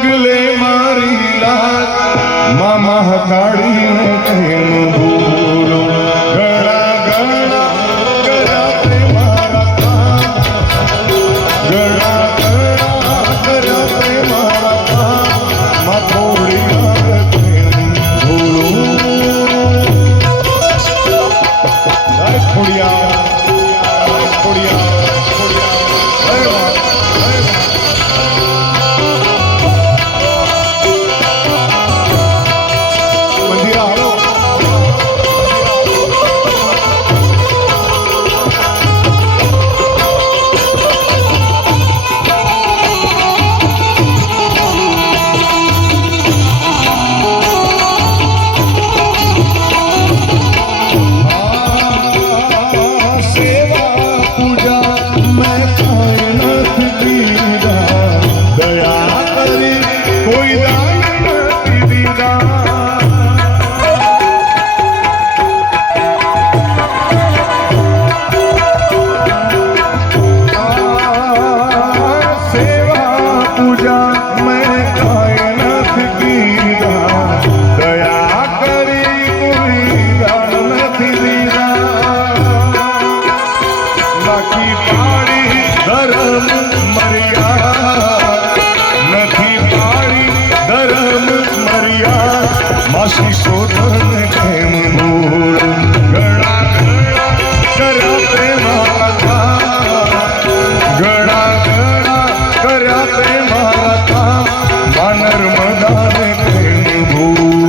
પગલે મારી લાત મામા હકાડીને કેમ ભૂલો ગળા ગળા કર્યા તે મારા કામ ગળા ગળા કર્યા તે મારા કામ માં થોડી વાર કેમ ભૂલો ખોડિયા માસી શોધન કેમ ભૂલ ગળા ગળા કર્યા તે મારા કામ ગળા ગળા કર્યા તે મારા કામ વાનર મદાને કેમ ભૂલ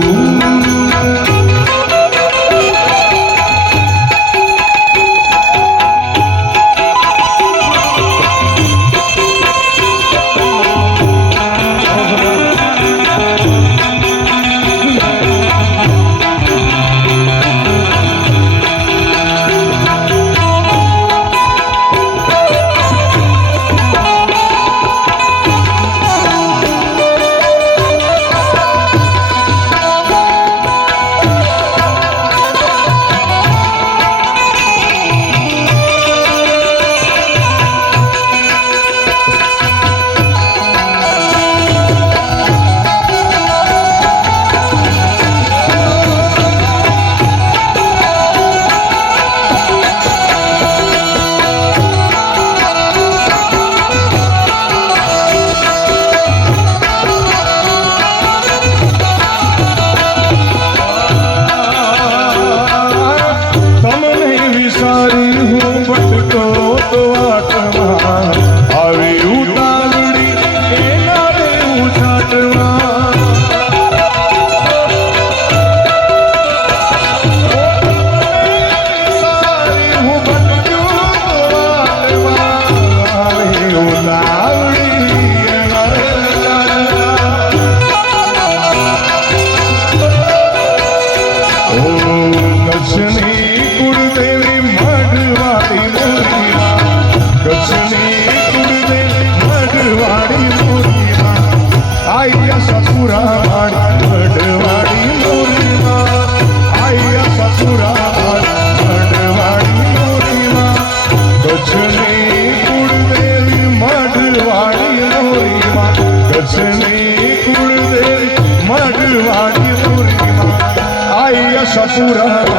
સપુરા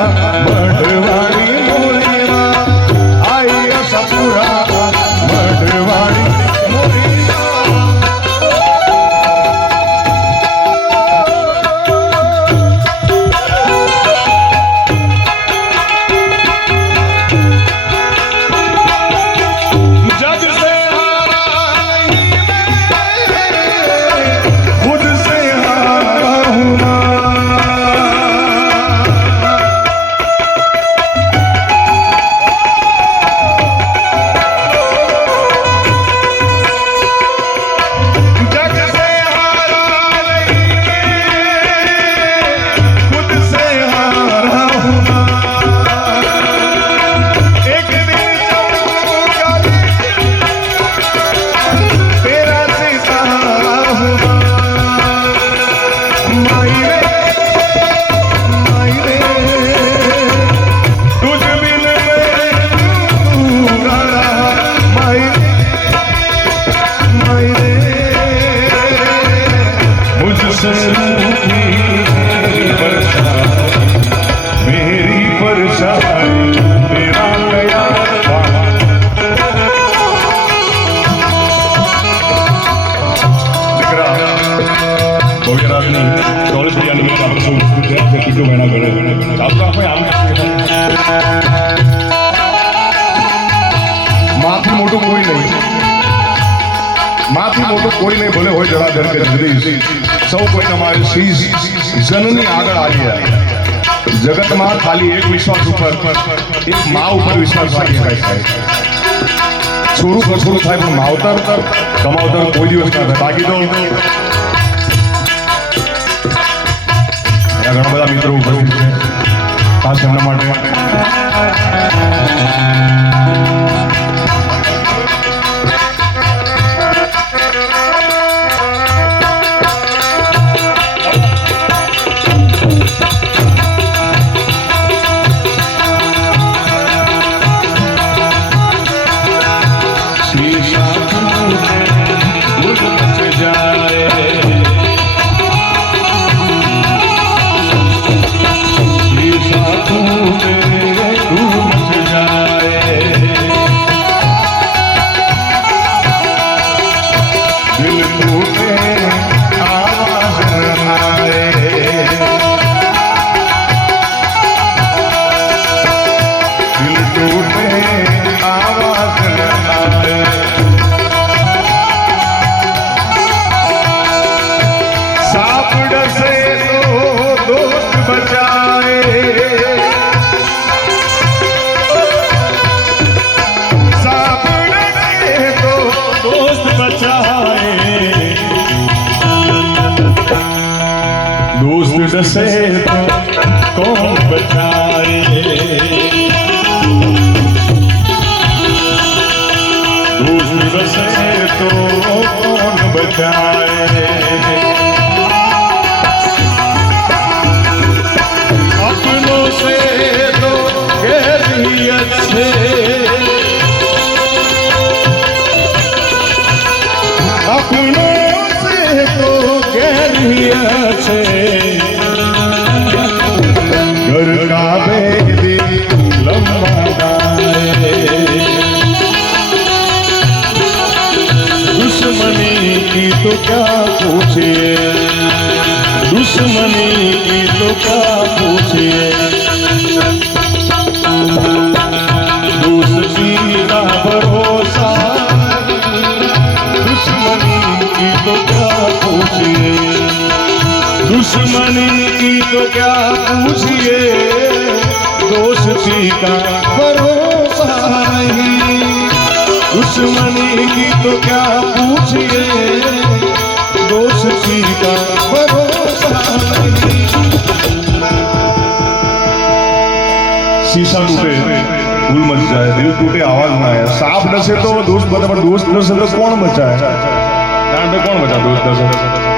મઢવાડી મોરીમાં આયા સપુરા મઢવાડી મેણા કરે ચાલતો આપણે આમ માથી મોટું કોઈ નહીં ભલે હોય જળાધર કે જગદીશ સૌ કોઈ તમારે શ્રી જનની આગળ આવ્યા જગતમાં ખાલી એક વિશ્વાસ ઉપર એક મા ઉપર વિશ્વાસ રાખી શકાય સાહેબ છોરું કસોરું થાય પણ માવતર કમાવતર કોઈ દિવસ ના થાય બાકી તો ઘણા બધા મિત્રો ઉપસ્થિત છે ખાસ એમના માટે से तो कौन बचाए दोस्त से तो कौन बचाए अपनों से तो गैर ही अच्छे अपनों से तो गैर ही अच्छे घर का बेदी लंबा दुश्मनी की तो क्या पूछिए दुश्मनी की तो क्या पूछिए दोस्ती का भरोसा दुश्मनी की तो क्या पूछिए दुश्मनी की तो क्या पूछिए दोस्ती का भरोसा नहीं दुश्मनी की तो क्या पूछिए दोस्ती का भरोसा नहीं शीशा टूटे भूल मच जाए दिल टूटे आवाज ना आए सांप डसे तो दोस्त बता पर दोस्त डसे तो कौन बचाए कौन बचा दोस्त डसे